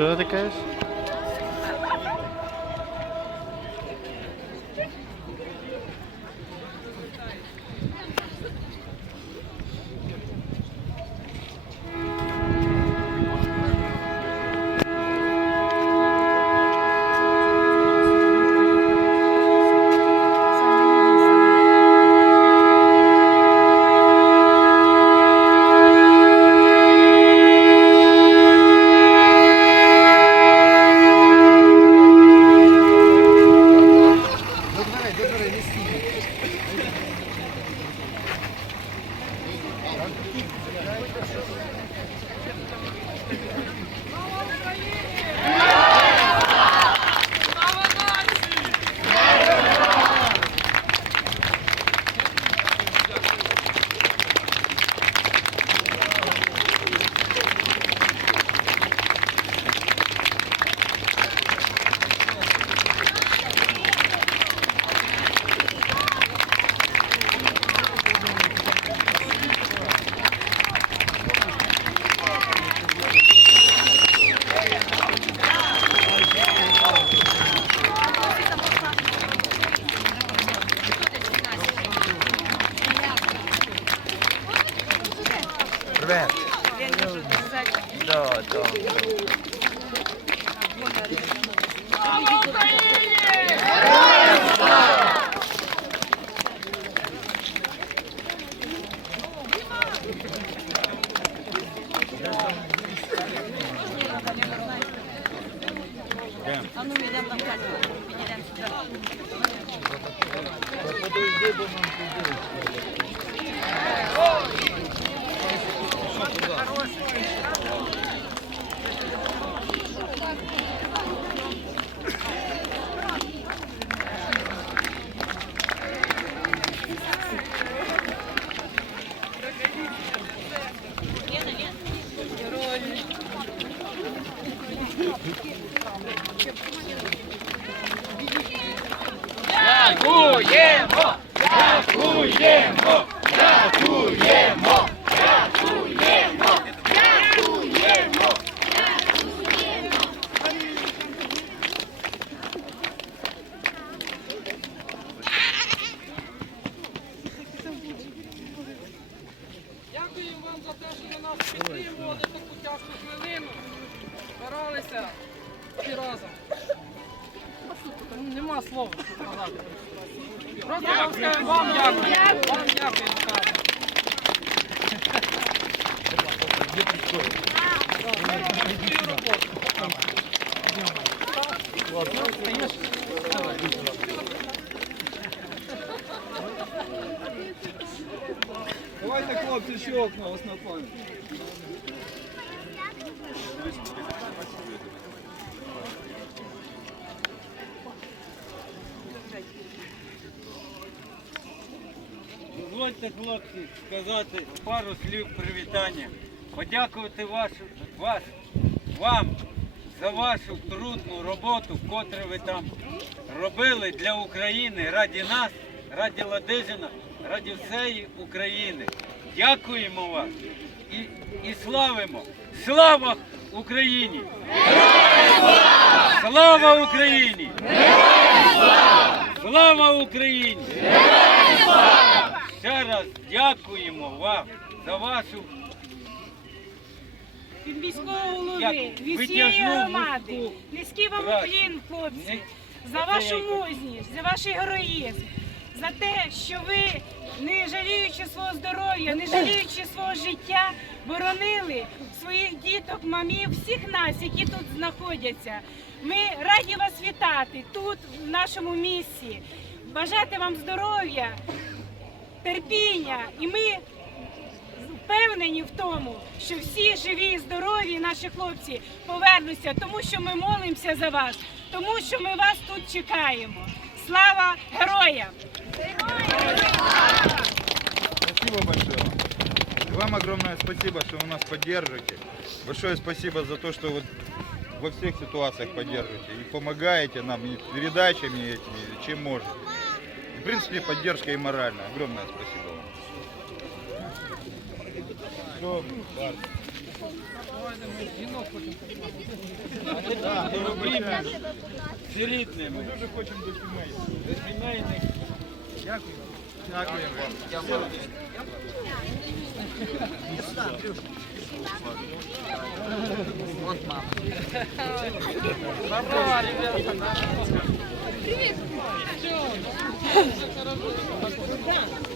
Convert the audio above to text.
Zullen we eens? Привет. Да, да. А ну йдемо там катку, підійдемо сюди. Дякую вам за те, що ви нас підтримували таку тяжку хвилину. Збиралися всі разом. Ну, Нема слова що сказати. Просто вам скажу, вам дякую. Вам дякую. скажу. Ми робимо свою роботу. Давайте, хлопці, щелкну вас на пам'ять. Дозвольте, хлопці, сказати пару слів привітання. Подякувати вашу, вас, вам за вашу трудну роботу, котру ви там робили для України, раді нас, раді Ладижина, раді всієї України. Дякуємо вам і, і славимо. Слава Україні! Слава Україні! Слава Україні! Ще раз дякуємо вам за вашу від міського голови, від всієї громади. Низький вам уклін, хлопці, за вашу мужність, за ваш героїзм, за те, що ви, не жаліючи свого здоров'я, не жаліючи свого життя, боронили своїх діток, мамів, всіх нас, які тут знаходяться. Ми раді вас вітати тут, в нашому місці, бажати вам здоров'я, терпіння, і ми впевнені в тому, що всі живі і здорові наші хлопці повернуться, тому що ми молимося за вас, тому що ми вас тут чекаємо. Слава героям! Спасибо большое. Вам огромное спасибо, что вы нас поддерживаете. Большое спасибо за то, что вот во всех ситуациях поддерживаете и помогаете нам и передачами этими, и чем можете. И, в принципе, поддержка и моральная. Огромное спасибо вам. Все, Давайте ми жінок хочемо. Дорогими, з рідними, Дуже хочемо до сімей. до сімейних. Дякую. Дякуємо вам. Здорово, ребята. Привіт.